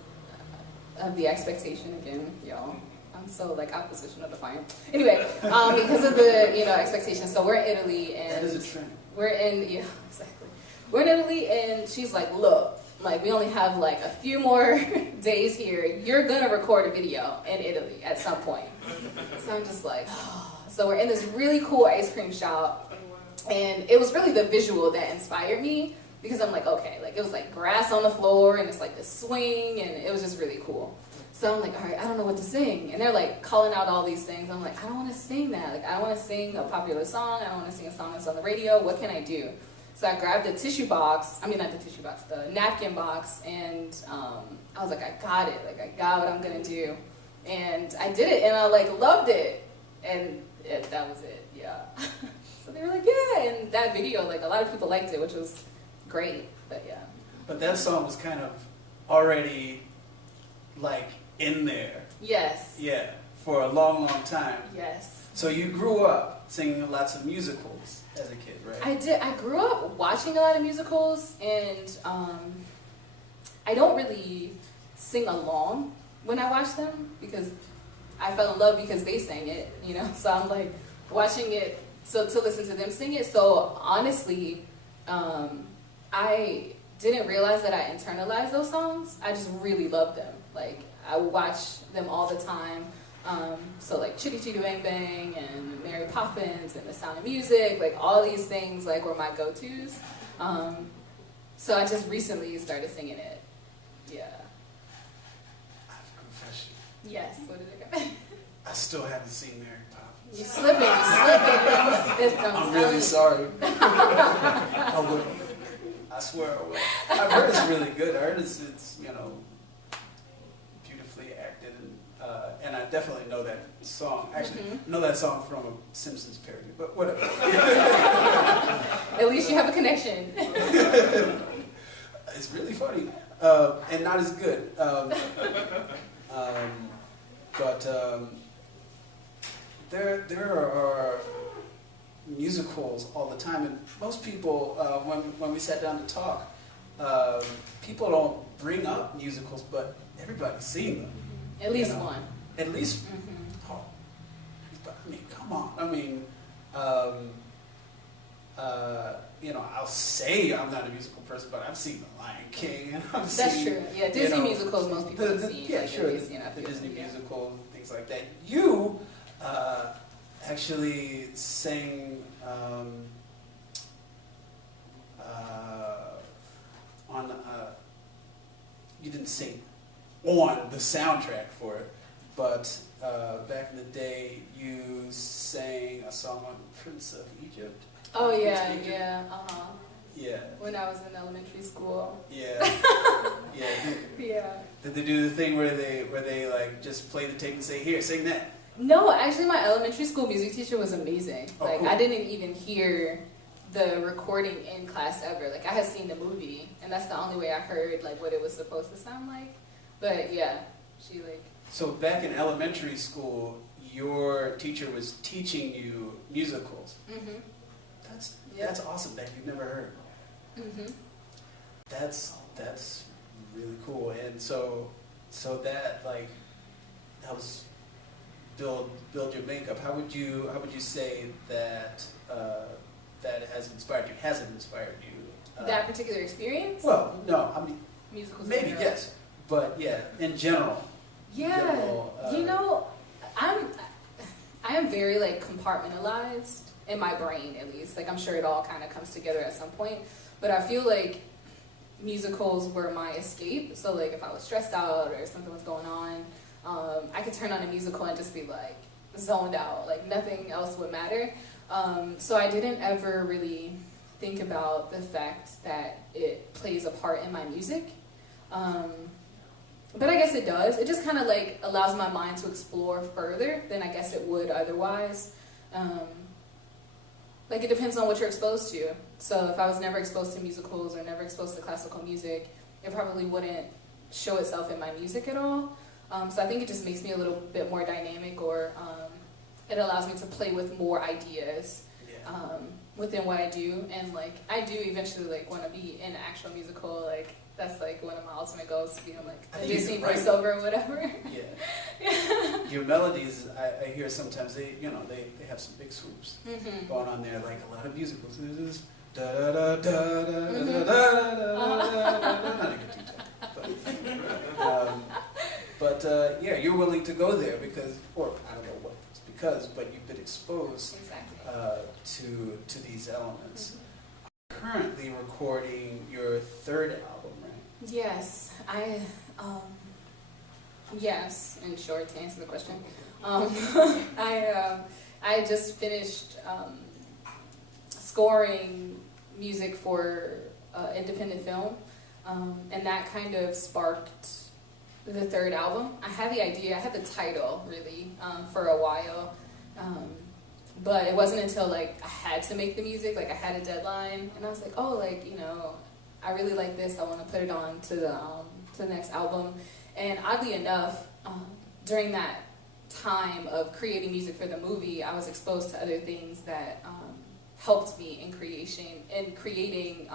of the expectation, again, y'all. I'm so, opposition of defiant. Anyway, because of the, expectation. So we're in Italy, and that is a trend. Exactly. We're in Italy, and she's like, look, we only have, a few more days here. You're going to record a video in Italy at some point. So I'm just like, oh. So we're in this really cool ice cream shop, and it was really the visual that inspired me, because I'm like, okay, it was grass on the floor, and it's this swing, and it was just really cool. So I'm like, all right, I don't know what to sing. And they're calling out all these things. I'm like, I don't want to sing that. I don't want to sing a popular song. I don't want to sing a song that's on the radio. What can I do? So I grabbed the tissue box. I mean, not the tissue box, the napkin box. And I was like, I got it. I got what I'm going to do. And I did it. And I loved it. And that was it. Yeah. So they were like, yeah. And that video, a lot of people liked it, which was great. But yeah. But that song was kind of already in there. Yes. Yeah, for a long, long time. Yes. So you grew up singing lots of musicals as a kid, right? I did. I grew up watching a lot of musicals, and I don't really sing along when I watch them because I fell in love because they sang it, So I'm watching it to listen to them sing it. So honestly, I didn't realize that I internalized those songs. I just really loved them. I would watch them all the time. So Chitty Chitty Bang Bang and Mary Poppins and The Sound of Music, all these things were my go-tos. So I just recently started singing it. Yeah. I have a confession. Yes. What did it go? I still haven't seen Mary Poppins. You're slipping. I'm really sorry. I will. I swear I will. I've heard it's really good. I heard it's beautifully acted, and I definitely know that song. Actually, I know that song from a Simpsons parody, but whatever. At least you have a connection. It's really funny, and not as good. But there are musicals all the time, and most people, when we sat down to talk, people don't bring up musicals, but everybody's seen them. At least one. At least, oh, I mean, come on. I mean, I'll say I'm not a musical person, but I've seen The Lion King, and That's true. Yeah, Disney musicals most people have seen. Yeah, sure. At least, the Disney musicals, things like that. You actually sang on. You didn't sing on the soundtrack for it, but back in the day, you sang a song on Prince of Egypt. Oh yeah, yeah, Yeah. When I was in elementary school. Yeah. Yeah. Yeah. Did they do the thing where they just play the tape and say, "Here, sing that"? No, actually, my elementary school music teacher was amazing. Oh, cool. I didn't even hear the recording in class ever. I had seen the movie, and that's the only way I heard what it was supposed to sound like. But yeah, she So back in elementary school, your teacher was teaching you musicals. Mm-hmm. That's awesome that you've never heard. Mm-hmm. That's really cool. And so that helps build your makeup. How would you say that that has inspired you? Has it inspired you? That particular experience? Well, no. I mean, musicals. maybe yes, but yeah, in general. Yeah, I am very compartmentalized in my brain, at least. I'm sure it all kind of comes together at some point, but I feel musicals were my escape. So if I was stressed out or something was going on, I could turn on a musical and just be zoned out. Nothing else would matter. So I didn't ever really think about the fact that it plays a part in my music. But I guess it does. It just kind of allows my mind to explore further than I guess it would otherwise. like it depends on what you're exposed to. So if I was never exposed to musicals or never exposed to classical music, it probably wouldn't show itself in my music at all. So I think it just makes me a little bit more dynamic, or it allows me to play with more ideas within what I do. And like I do eventually like want to be in an actual musical. Like that's like one of my ultimate goals, to be on like a Disney voiceover or whatever. Yeah. Your melodies, I hear sometimes they have some big swoops going on there, like a lot of musicals. There's this da da da da da da da da. Not a good detail, but yeah, you're willing to go there because, or I don't know what it's because, but you've been exposed to these elements. Currently recording your third album, right? Yes, yes, in short, to answer the question. I just finished scoring music for independent film, and that kind of sparked the third album. I had the idea, I had the title really for a while, but it wasn't until like I had to make the music, like I had a deadline, and I was like, oh, like, you know, I really like this, I want to put it on to the next album. And oddly enough, during that time of creating music for the movie, I was exposed to other things that helped me in creating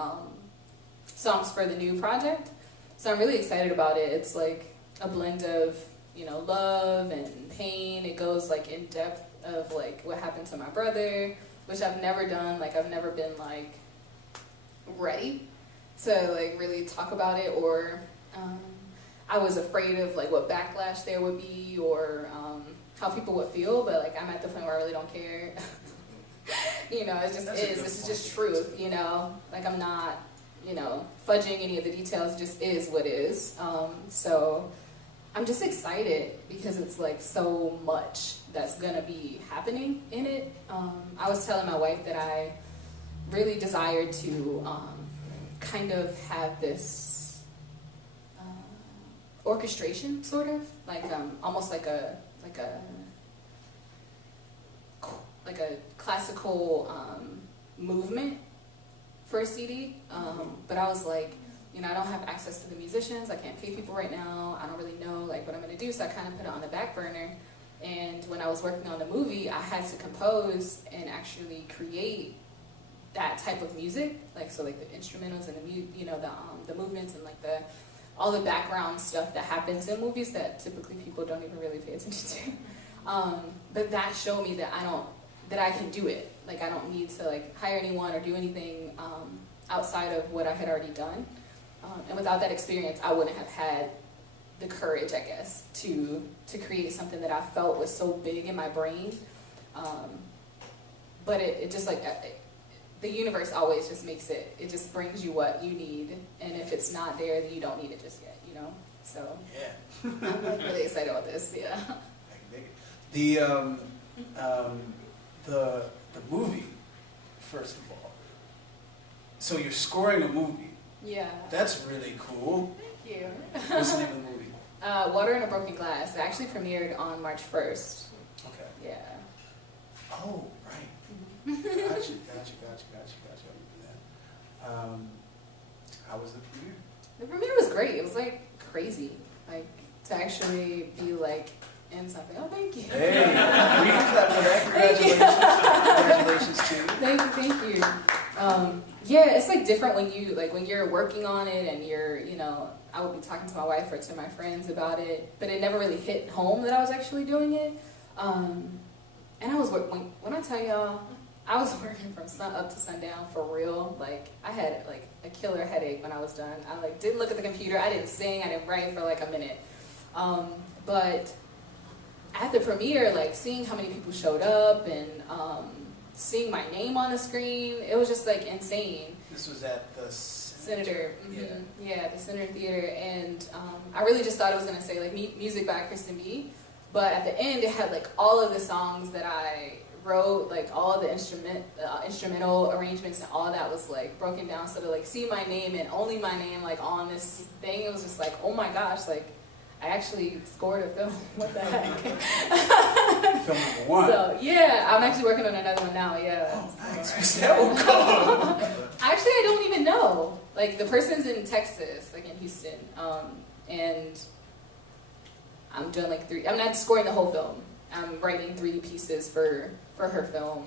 songs for the new project. So I'm really excited about it. It's like a blend of, you know, love and pain. It goes like in depth of like what happened to my brother, which I've never done. Like I've never been like ready to like really talk about it, or I was afraid of like what backlash there would be, or how people would feel, but like I'm at the point where I really don't care. You know, it just this is just truth, you know, like I'm not, you know, fudging any of the details, it just is what is. So I'm just excited because it's like so much that's gonna be happening in it. I was telling my wife that I really desired to kind of have this orchestration, sort of like almost like a classical movement for a CD, but I was like, you know, I don't have access to the musicians, I can't pay people right now, I don't really know like what I'm going to do, so I kind of put it on the back burner. And when I was working on the movie, I had to compose and actually create that type of music, like so like the instrumentals and the movements and like all the background stuff that happens in movies that typically people don't even really pay attention to. But that showed me that I can do it. Like I don't need to like hire anyone or do anything outside of what I had already done. And without that experience, I wouldn't have had the courage, I guess, to create something that I felt was so big in my brain. But it just like, the universe always just makes it just brings you what you need. And if it's not there, then you don't need it just yet, you know? So yeah. I'm like really excited about this, yeah. I can dig it. The movie, first of all. So you're scoring a movie. Yeah. That's really cool. Thank you. What's the name of the movie? Water in a Broken Glass. It actually premiered on March 1st. Okay. Yeah. Oh, right. Gotcha. How was the premiere? The premiere was great. It was like crazy. Like to actually be like in something. Oh, thank you. Hey, we can clap for that. Congratulations to you. Thank you. Yeah, it's like different when you're working on it and you're, you know, I would be talking to my wife or to my friends about it, but it never really hit home that I was actually doing it. And I was when I tell y'all, I was working from sun up to sundown for real. Like I had like a killer headache when I was done. I like didn't look at the computer. I didn't sing. I didn't write for like a minute. But at the premiere, like seeing how many people showed up and seeing my name on the screen, it was just like insane. This was at the Senator. Mm-hmm. Yeah, the Senator Theater, and I really just thought it was gonna say like music by Christen B, but at the end it had like all of the songs that I wrote, like all the instrumental arrangements and all that was like broken down, so to like see my name and only my name like on this thing, it was just like, oh my gosh, like I actually scored a film. What the heck? Film number 1. So, yeah, I'm actually working on another one now, yeah. Oh, nice. What's that one called? Actually, I don't even know. Like, the person's in Texas, like in Houston, and I'm doing like I'm not scoring the whole film. I'm writing 3 pieces for her film.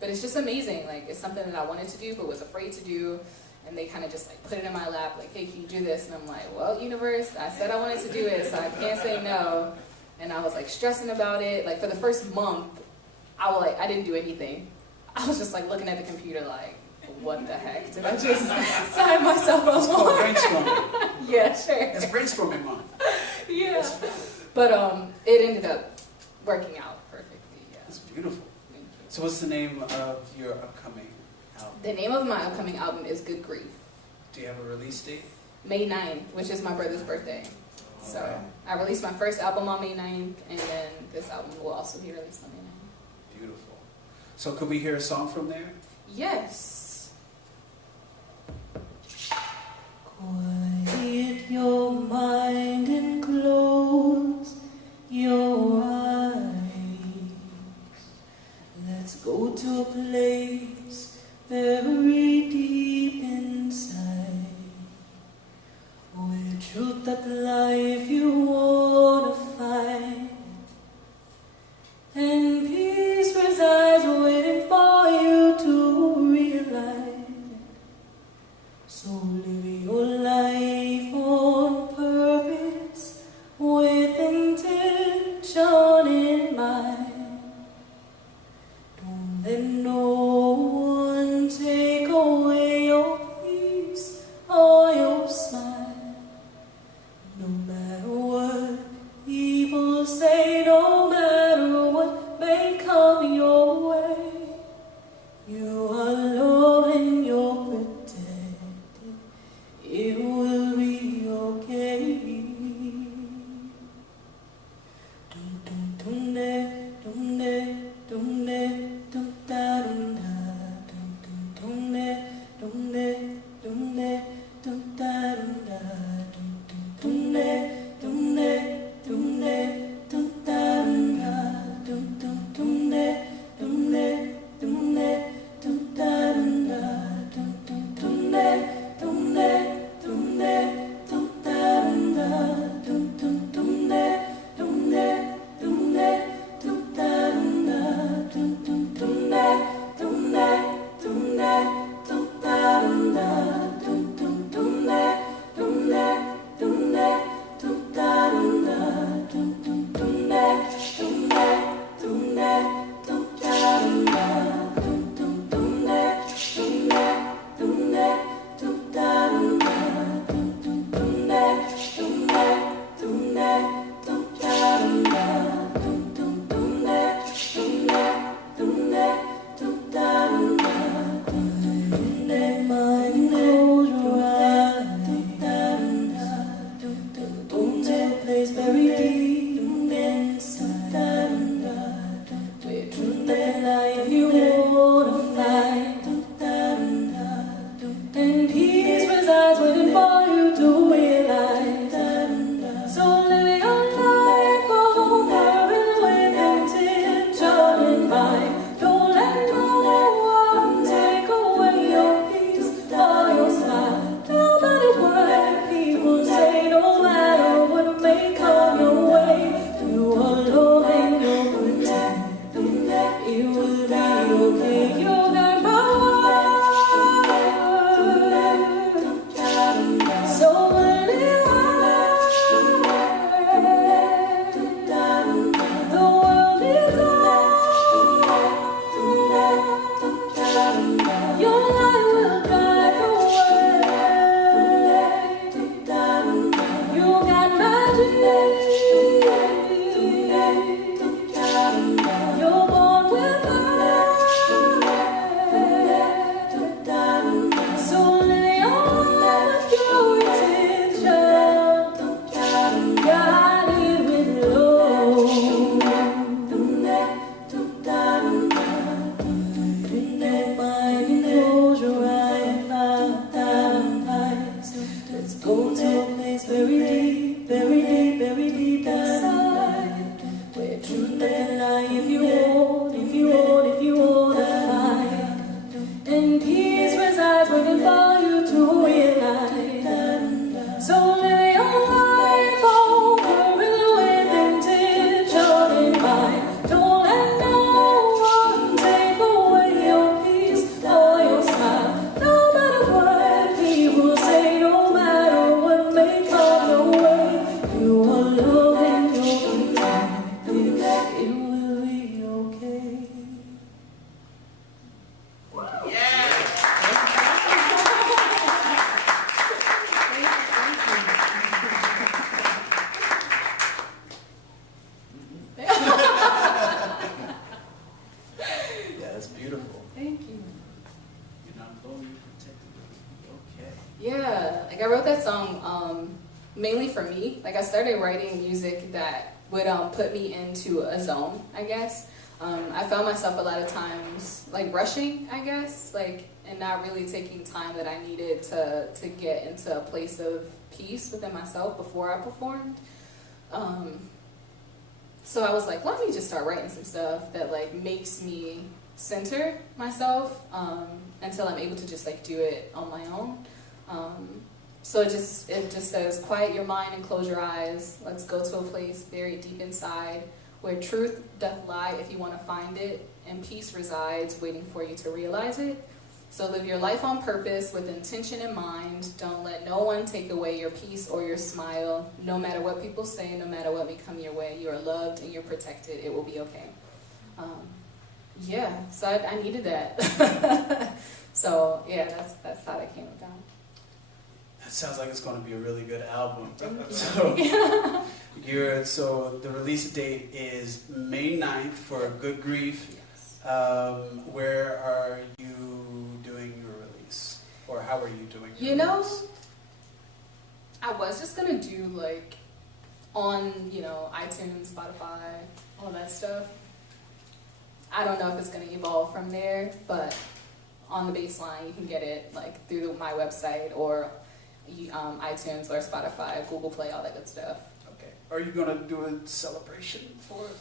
But it's just amazing. Like, it's something that I wanted to do but was afraid to do. And they kind of just like put it in my lap, like, hey, can you do this? And I'm like, well, universe, I said I wanted to do it, so I can't say no. And I was like stressing about it. Like, for the first month, I didn't do anything. I was just like looking at the computer like, what the heck? Did I just sign myself up It's for? called brainstorming. Yeah, sure. It's brainstorming month. Yeah. But it ended up working out perfectly, yeah. It's beautiful. Thank you. So what's the name of your upcoming album? The name of my upcoming album is Good Grief. Do you have a release date? May 9th, which is my brother's birthday. So Okay. I released my first album on May 9th, and then this album will also be released on May 9th. Beautiful. So could we hear a song from there? Yes. Quiet your mind and close your eyes. Let's go to a place very deep inside, where truth of life you wanna find, and peace resides waiting for you to realize. So live your life on purpose, with intention in mind. Don't let no one take away your peace or your smile. No in peace resides, waiting for you to realize. So live your life over with intention in mind. Don't let no one take away your peace or your smile. No matter what people say, no matter what may come your way, you are loved and you're protected. It will be okay. Yeah, that's beautiful. Thank you. You're not alone, you're protected. Okay. Yeah, like I wrote that song mainly for me. Like I started writing music that would put me into a zone, I guess. I found myself a lot of times like rushing, I guess, like and not really taking time that I needed to get into a place of peace within myself before I performed. So I was like, let me just start writing some stuff that like makes me center myself until I'm able to just like do it on my own. So it just says, quiet your mind and close your eyes. Let's go to a place very deep inside where truth doth lie if you want to find it, and peace resides waiting for you to realize it. So live your life on purpose with intention in mind. Don't let no one take away your peace or your smile. No matter what people say, no matter what may come your way, you are loved and you're protected. It will be okay. Yeah, so I needed that. So yeah, that's how that came about. That sounds like it's going to be a really good album. Yeah. So the release date is May 9th for Good Grief. Yes. Where are you doing your release? Or how are you doing your You know, release? I was just gonna do like on, iTunes, Spotify, all that stuff. I don't know if it's gonna evolve from there, but on the baseline you can get it like through my website or iTunes or Spotify, Google Play, all that good stuff. Okay. Are you going to do a celebration for it?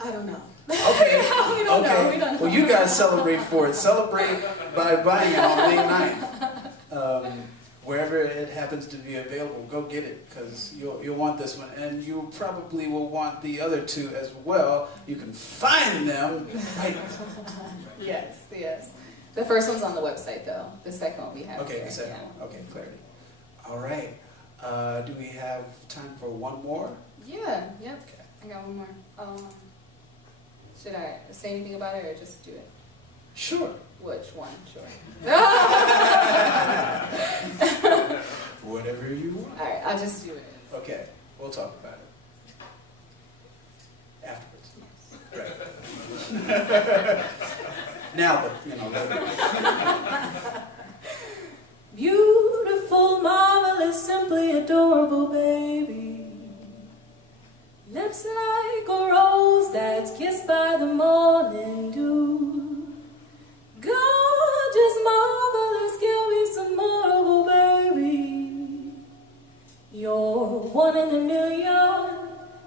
I don't know. Okay. We don't know. We don't know. Well, you guys celebrate for it. Celebrate by buying it on May 9th. Wherever it happens to be available, go get it because you'll want this one, and you probably will want the other two as well. You can find them right. Yes. The first one's on the website, though. The second one we have. Okay, here. the second Yeah. one. Okay, clarity. All right. Do we have time for one more? Yeah. Yep. Okay. I got one more. Should I say anything about it or just do it? Sure. Which one? Sure. Whatever you want. All right, I'll just do it. Okay, we'll talk about it afterwards. Right. Now, but later. Beautiful, marvelous, simply adorable baby. Lips like a rose that's kissed by the morning dew. Gorgeous, marvelous, give me some more, oh baby. You're one in a million,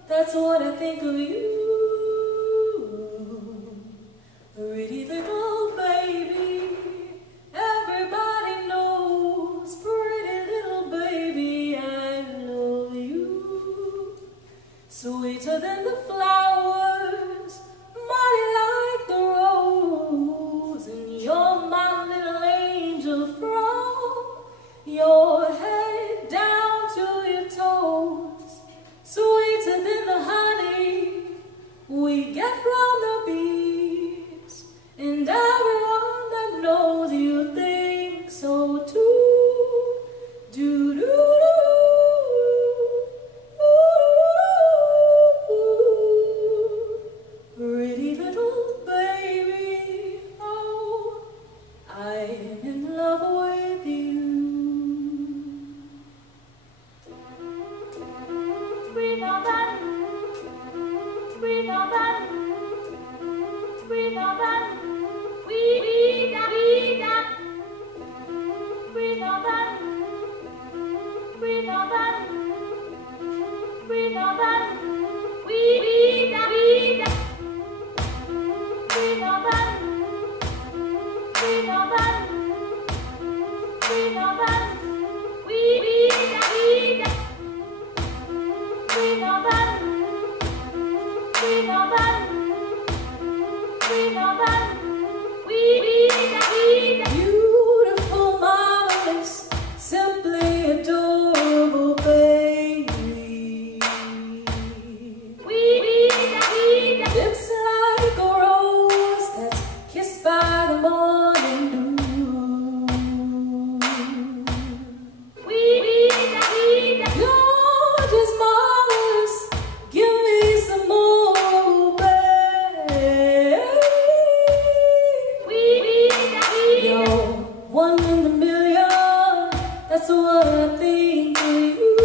that's what I think of you. Pretty little baby, everybody knows. Pretty little baby, I love you. Sweeter than the flowers, mighty like the rose. And you're my little angel from your head down to your toes. Sweeter than the honey we get from the bees. And everyone that knows you thinks so too. Do do do. Pretty little baby, oh, I'm in love with you. We Beautiful, marvelous, simply adorable, baby. Lips like a rose that's kissed by the morning dew. You're just marvelous. Give me some more, baby. You're one in a million. That's what I think of you.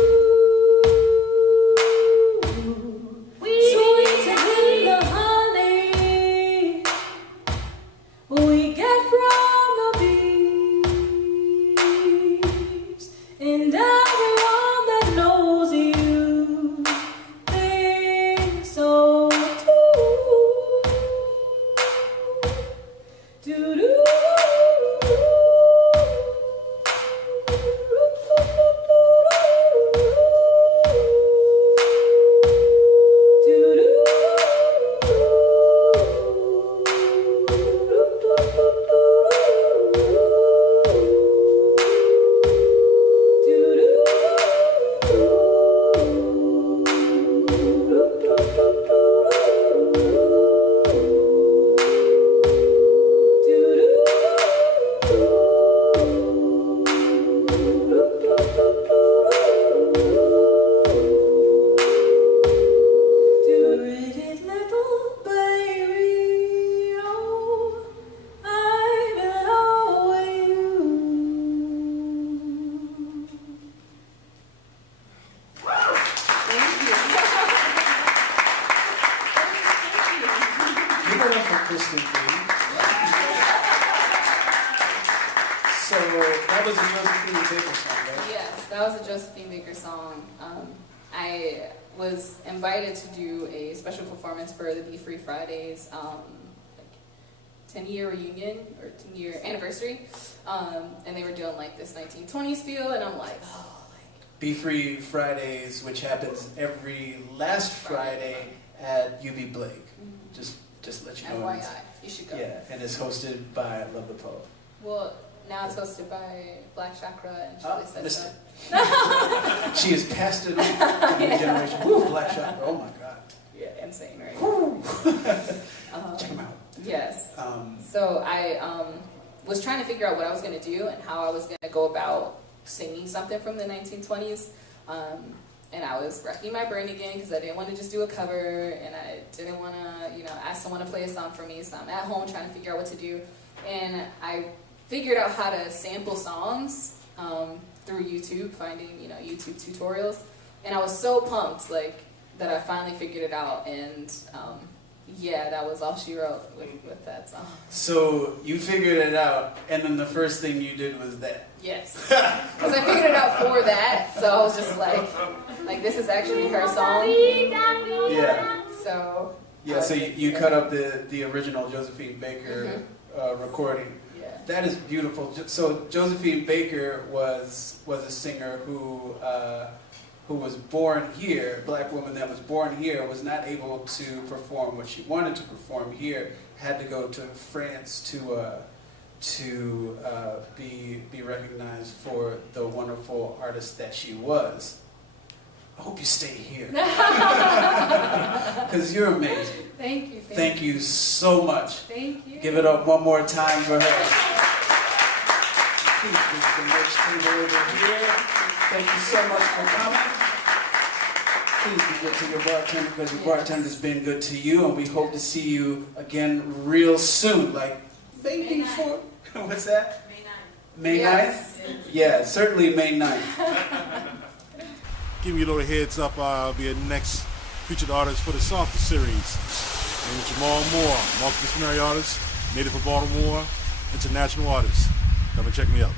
Sweet and the honey we get from the bees, and everyone that knows you thinks so too. Do-do. Pretty little baby, oh, I'm in love with you. Give it up for Christen B. So that was a Josephine Baker song, right? Yes, that was a Josephine Baker song. I was invited to do a special performance for the Be Free Fridays 10-year reunion or 10-year anniversary, and they were doing like this 1920s feel, and I'm like, oh, like Be Free Fridays, which happens every last Friday at UB Blake. Just let you know. FYI, you should go. Yeah, and it's hosted by Love the Poet. Well, now it's hosted by Black Chakra and Shirley said missed so. it. She has passed it on to new generation. Woo, Black Chakra, oh my God. Yeah, insane, right? Woo. Check them out. Yes. So I was trying to figure out what I was going to do and how I was going to go about singing something from the 1920s. And I was racking my brain again because I didn't want to just do a cover, and I didn't want to, ask someone to play a song for me. So I'm at home trying to figure out what to do. And I figured out how to sample songs through YouTube, finding, YouTube tutorials. And I was so pumped, that I finally figured it out. And yeah, that was all she wrote with that song. So you figured it out, and then the first thing you did was that. Yes. Because I figured it out for that, so I was just like this is actually her song. Yeah. So. Yeah, so you cut up the original Josephine Baker recording. Yeah. That is beautiful. So Josephine Baker was a singer who was born here, black woman that was born here, was not able to perform what she wanted to perform here, had to go to France to be recognized for the wonderful artist that she was. I hope you stay here. Because you're amazing. Thank you. Thank you so much. Thank you. Give it up one more time for her. Please bring the merch table over here. Thank you so much for coming. Please be good to your bartender because your bartender's been good to you, and we hope to see you again real soon. Like maybe for what's that? May 9th. May 9th? Yes. Yeah, certainly May 9th. Give you a little heads up, I'll be a next featured artist for the Songster series. And Jamal Moore, multidisciplinary artist, native of Baltimore, international artist. Come and check me out.